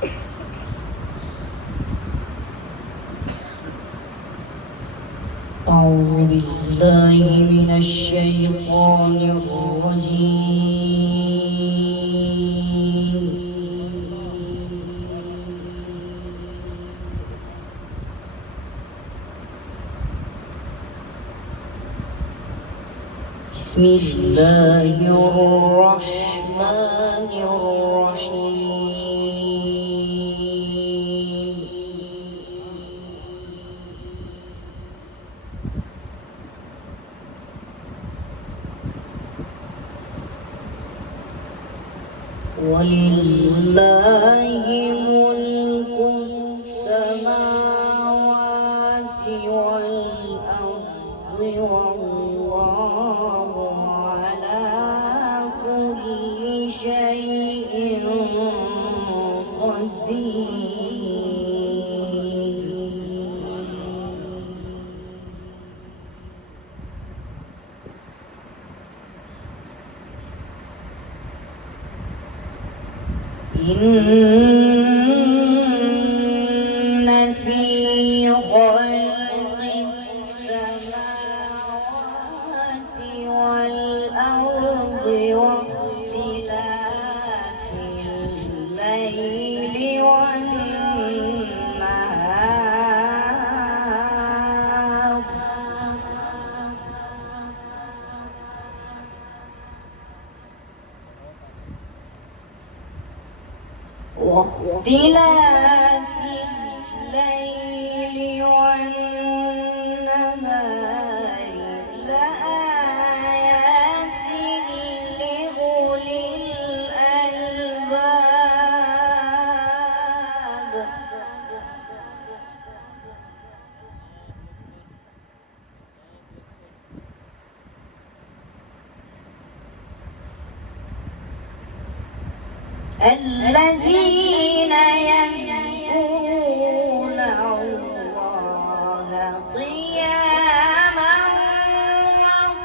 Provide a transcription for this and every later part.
أعوذ بالله من الشيطان الرجيم. بسم الله الرحمن الرحيم. ولله ملك السماوات والأرض والله على كل شيء قدير. إن في خلق السماوات والأرض واختلاف الليل والنهار واختلاف الليل والنهار لآيات لأولي الألباب. الذين يذكرون الله قياما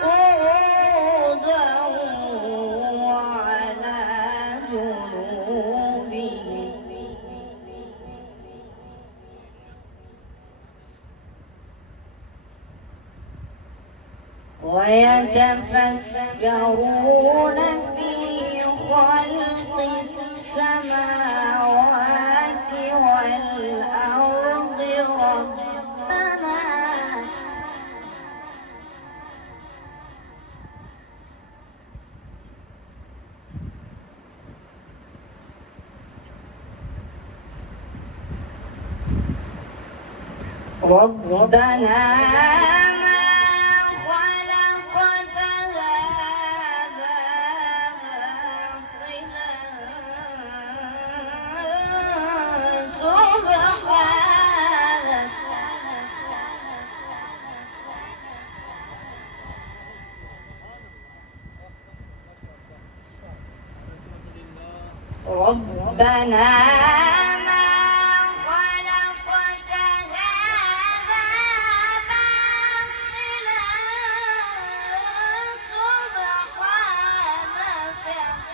وقعودا وعلى جنوبهم ويتفكرون في خلق السماوات والأرض ربنا ربنا ما خلقت هذا باطلا سبحانك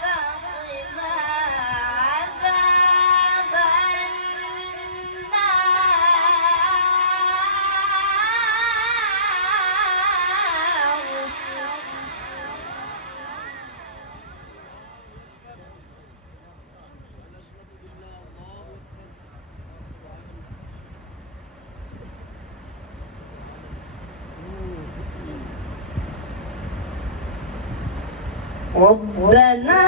فقنا عذاب ربنا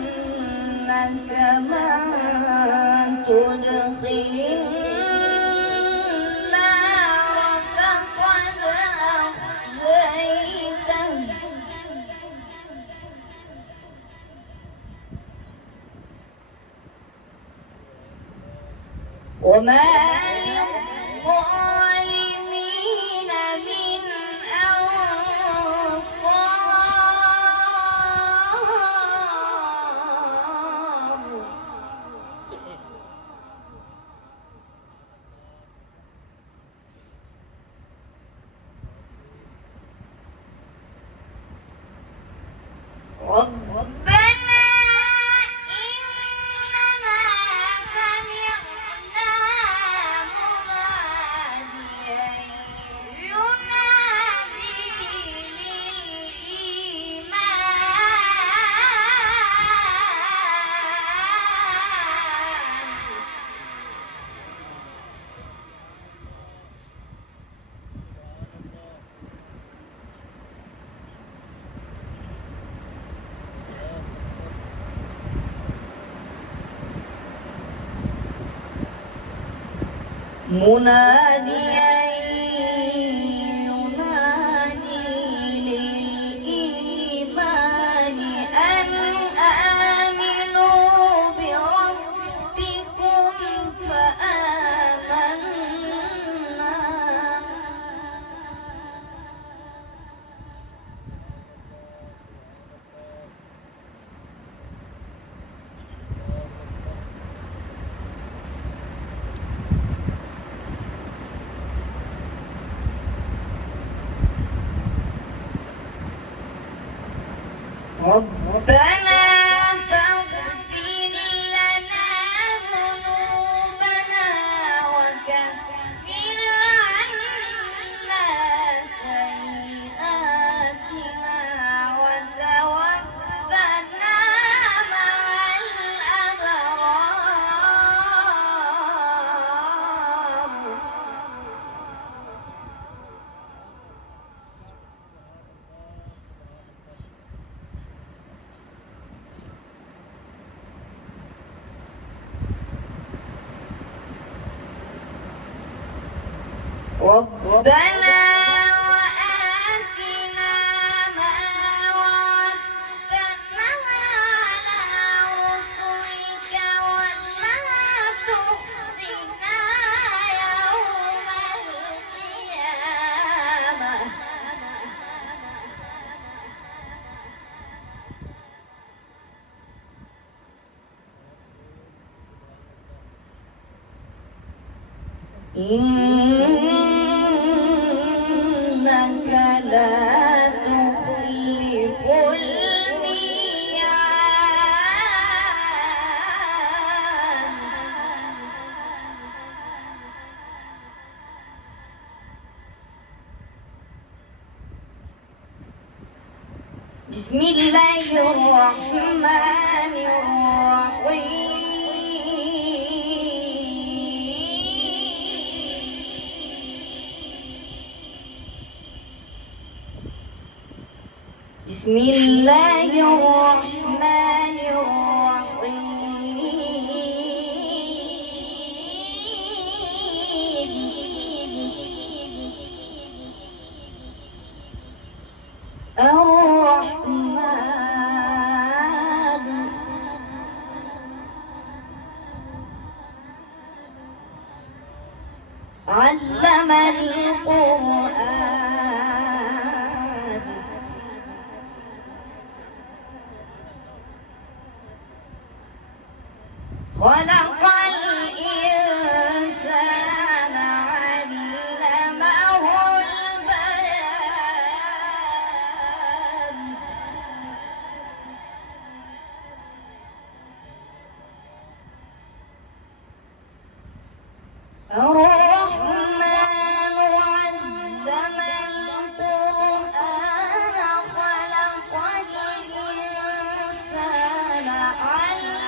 إنك من تدخل النار فقد أخزيته وما للظالمين من ربنا مناديا ينادي للإيمان أن آمنوا بربكم فآمنا. ربنا فاغفر لنا ذنوبنا وكفر عنا سيئاتنا وتوفنا مع الأبرار. ربنا وآتنا ما وعدتنا على رسلك ولا تخزنا يوم القيامة. إنك لا تخلف الميعاد. بسم الله الرحمن الرحيم. بسم الله الرحمن الرحيم. الرحمن علم القرآن خلق الإنسان علمه البيان. الرحمن علم القرآن خلق الإنسان علمه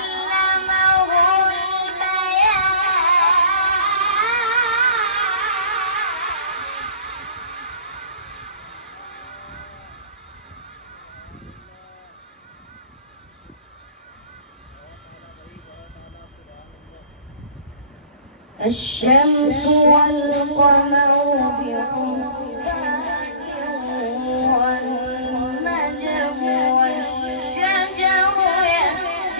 الشمس والقمر بحسبان والنجم والشجر يسجدان.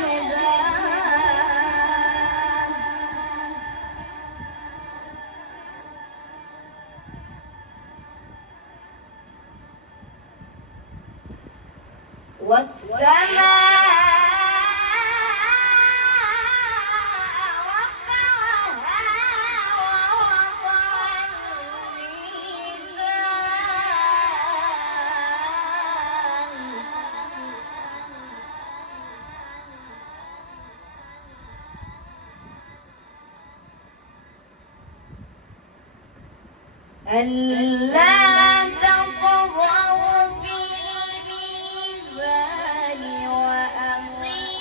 والسماء ألا تطغوا في الميزان وأقيموا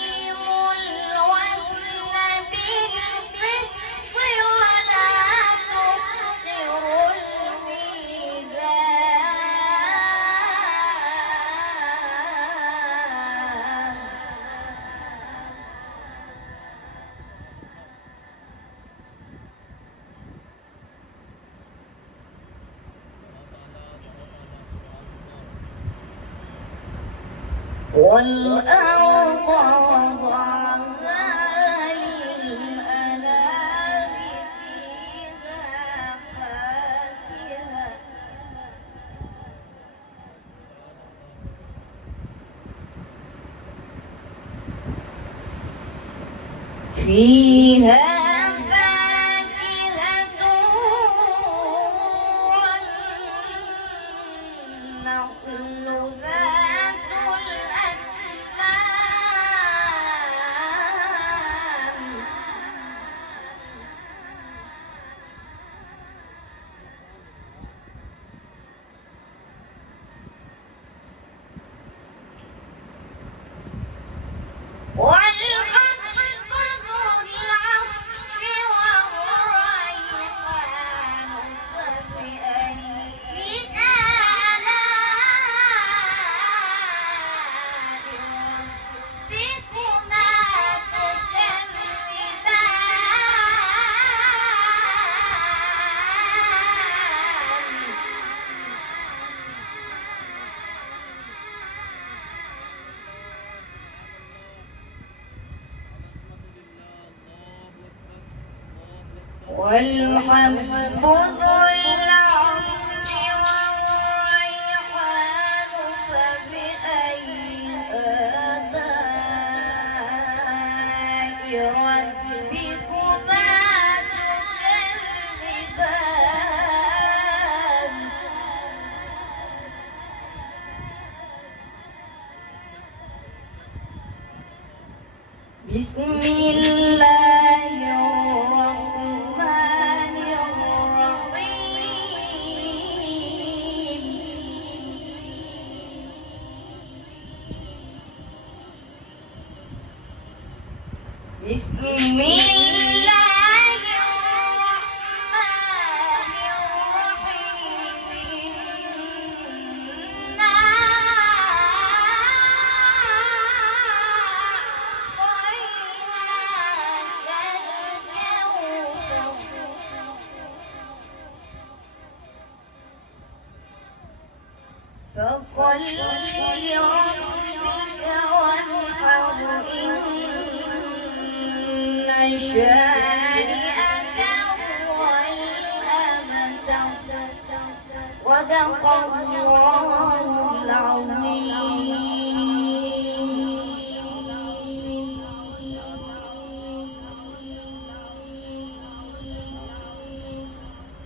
الوزن بالقسط ولا تخسروا الميزان. والأرض وضعها للأنام فيها فاكهة والنخل ذات الأكمام والحب ذو العصف والريحان فبأي آلاء ربكما تكذبان والحب ذو العصف والريحان فبأي آلاء ربكما تكذبان بسم الله الرحمن الرحيم بسم الله الرحمن الرحيم إنا أعطيناك الكوثر فصل لربك وانحر إن شانئك هو الأبتر صدق الله العظيم.